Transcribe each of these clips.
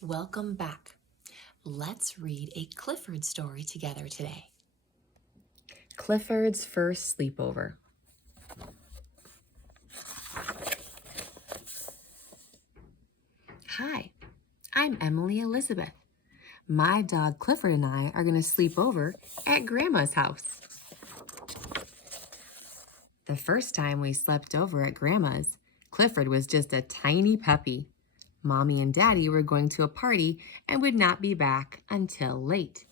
Welcome back. Let's read a Clifford story together today. Clifford's first sleepover. Hi, I'm Emily Elizabeth. My dog Clifford and I are going to sleep over at Grandma's house. The first time we slept over at Grandma's, Clifford was just a tiny puppy. Mommy and Daddy were going to a party and would not be back until late.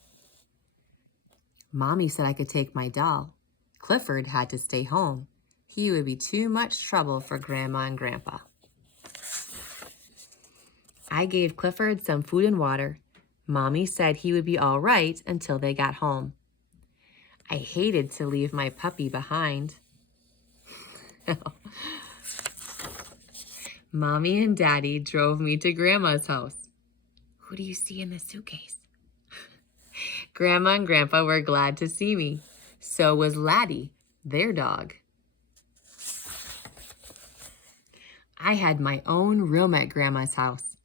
Mommy said I could take my doll. Clifford had to stay home. He would be too much trouble for Grandma and Grandpa. I gave Clifford some food and water. Mommy said he would be all right until they got home. I hated to leave my puppy behind. Mommy and Daddy drove me to Grandma's house. Who do you see in the suitcase? Grandma and Grandpa were glad to see me. So was Laddie, their dog. I had my own room at Grandma's house.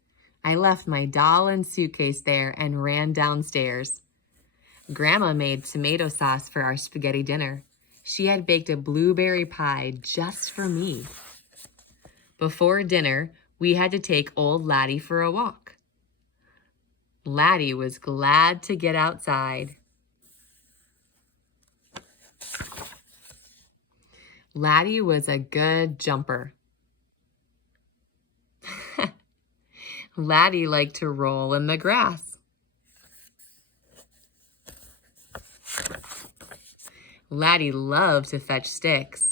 I left my doll and suitcase there and ran downstairs. Grandma made tomato sauce for our spaghetti dinner. She had baked a blueberry pie just for me. Before dinner, we had to take old Laddie for a walk. Laddie was glad to get outside. Laddie was a good jumper. Laddie liked to roll in the grass. Laddie loved to fetch sticks.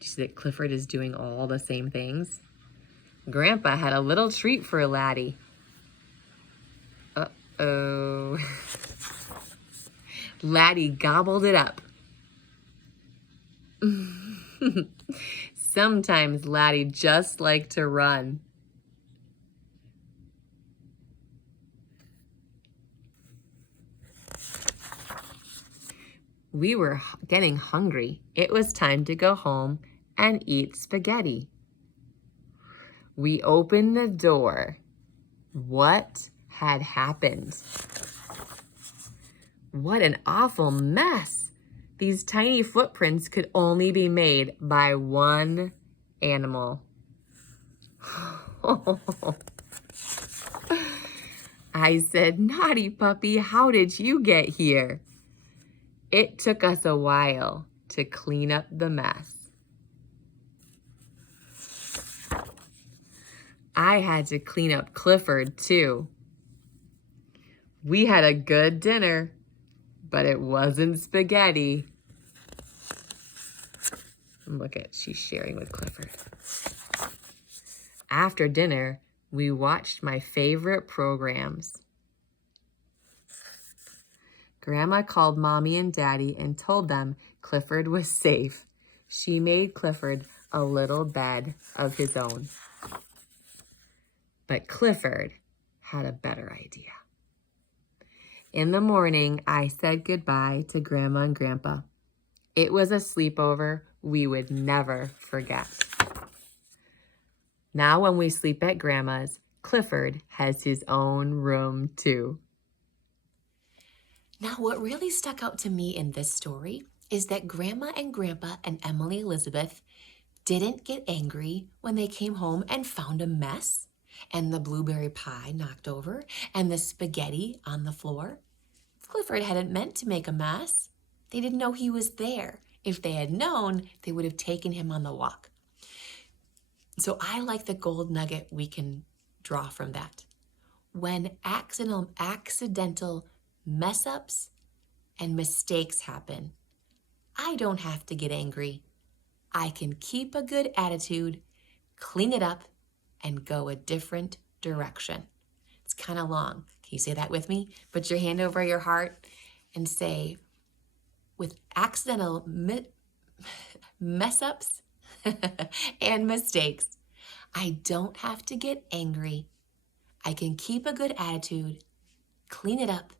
Do you see that Clifford is doing all the same things? Grandpa had a little treat for Laddie. Uh-oh. Laddie gobbled it up. Sometimes Laddie just liked to run. We were getting hungry. It was time to go home and eat spaghetti. We opened the door. What had happened? What an awful mess. These tiny footprints could only be made by one animal. I said, "Naughty puppy, how did you get here?" It took us a while to clean up the mess. I had to clean up Clifford too. We had a good dinner, but it wasn't spaghetti. Look at, she's sharing with Clifford. After dinner, we watched my favorite programs. Grandma called Mommy and Daddy and told them Clifford was safe. She made Clifford a little bed of his own. But Clifford had a better idea. In the morning, I said goodbye to Grandma and Grandpa. It was a sleepover we would never forget. Now when we sleep at Grandma's, Clifford has his own room too. Now, what really stuck out to me in this story is that Grandma and Grandpa and Emily Elizabeth didn't get angry when they came home and found a mess and the blueberry pie knocked over and the spaghetti on the floor. Clifford hadn't meant to make a mess. They didn't know he was there. If they had known, they would have taken him on the walk. So I like the gold nugget we can draw from that. When accidental mess-ups and mistakes happen, I don't have to get angry. I can keep a good attitude, clean it up, and go a different direction. It's kind of long. Can you say that with me? Put your hand over your heart and say, with accidental mess-ups and mistakes, I don't have to get angry. I can keep a good attitude, clean it up,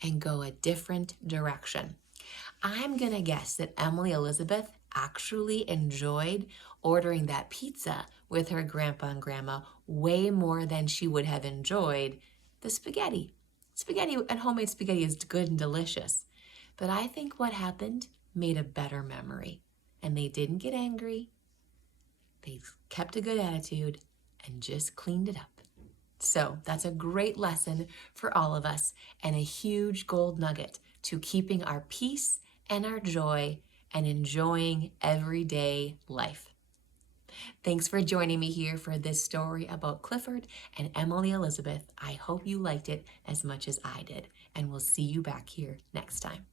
and go a different direction. I'm gonna guess that Emily Elizabeth actually enjoyed ordering that pizza with her grandpa and grandma way more than she would have enjoyed the spaghetti. Spaghetti and homemade spaghetti is good and delicious. But I think what happened made a better memory. And they didn't get angry. They kept a good attitude and just cleaned it up. So that's a great lesson for all of us and a huge gold nugget to keeping our peace and our joy and enjoying everyday life. Thanks for joining me here for this story about Clifford and Emily Elizabeth. I hope you liked it as much as I did, and we'll see you back here next time.